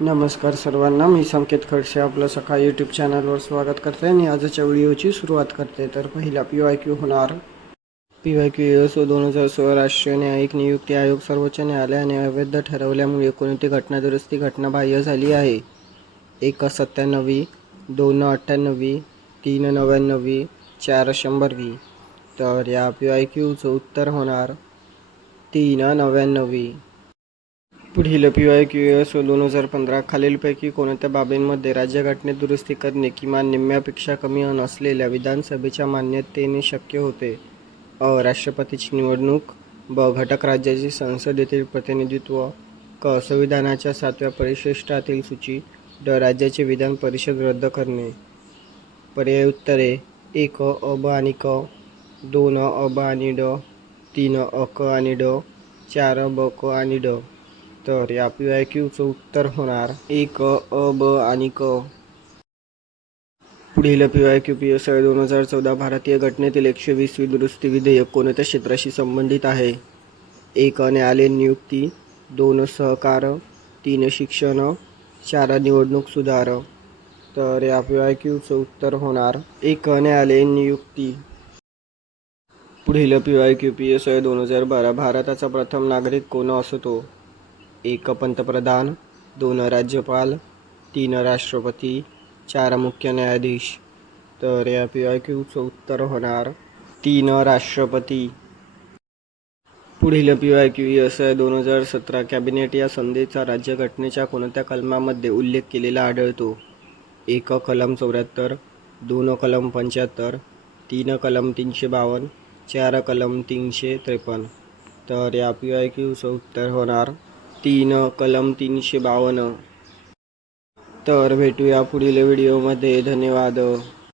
नमस्कार सर्वांना मी संकेत खडसे आपलं सकाळ यूट्यूब चॅनलवर स्वागत करते आणि आजच्या व्हिडिओची सुरुवात करते. तर पहिला पी वाय क्यू होणार. पी वाय क्यू एस दोन हजार सोळा राष्ट्रीय न्यायिक नियुक्ती आयोग सर्वोच्च न्यायालयाने अवैध ठरवल्यामुळे कोणती घटना दुरुस्ती घटना बाह्य झाली आहे? एक सत्त्याण्णवी दोन अठ्ठ्याण्णवी तीन नव्याण्णवी चार शंभरवी. तर या पी वाय क्यूचं उत्तर होणार. तीन नव्याण्णवी. पुढील पी वाय क्यू एस दोन हजार पंधरा खालीलपैकी कोणत्या बाबींमध्ये राज्यघटनेत दुरुस्ती करणे किमान निम्म्यापेक्षा कमी नसलेल्या विधानसभेच्या मान्यतेने शक्य होते? अ. राष्ट्रपतीची निवडणूक ब. घटक राज्याचे संसदेतील प्रतिनिधित्व क. संविधानाच्या सातव्या परिशिष्टातील सूची ड. राज्याचे विधान परिषद रद्द करणे. पर्याय उत्तरे एक अ ब आणि क दोन अ ब आणि ड तीन अ क आणि ड चार ब क आणि ड. तर या पी आय क्यूचं उत्तर होणार एक अ ब आणि क. पुढील P Y Q P S I दोन हजार चौदा भारतीय घटनेतील एकशे वीसवी दुरुस्ती विधेयक कोणत्या क्षेत्राशी संबंधित आहे? एक न्यायालयीन नियुक्ती. दोन सहकार. तीन शिक्षण. चार निवडणूक सुधार. तर या पी वाय क्यूचं उत्तर होणार एक न्यायालयीन नियुक्ती. पुढील P Y Q P S I दोन हजार बारा भारताचा प्रथम नागरिक कोण असतो? एक पंतप्रधान दोन राज्यपाल तीन राष्ट्रपती चार मुख्य न्यायाधीश. तर या पी आय क्यूचं उत्तर होणार तीन राष्ट्रपती. पुढील P Y Q S I दोन हजार सतरा कॅबिनेट या संधीचा राज्यघटनेच्या कोणत्या कलमामध्ये उल्लेख केलेला आढळतो? एक कलम चौऱ्याहत्तर दोन कलम पंच्याहत्तर तीन कलम तीनशे बावन्न चार कलम तीनशे त्रेपन्न. तर या पी वाय क्यूचं उत्तर होणार तीन कलम तीनशे बावन्न. तर भेटूया पुढील व्हिडिओमध्ये धन्यवाद.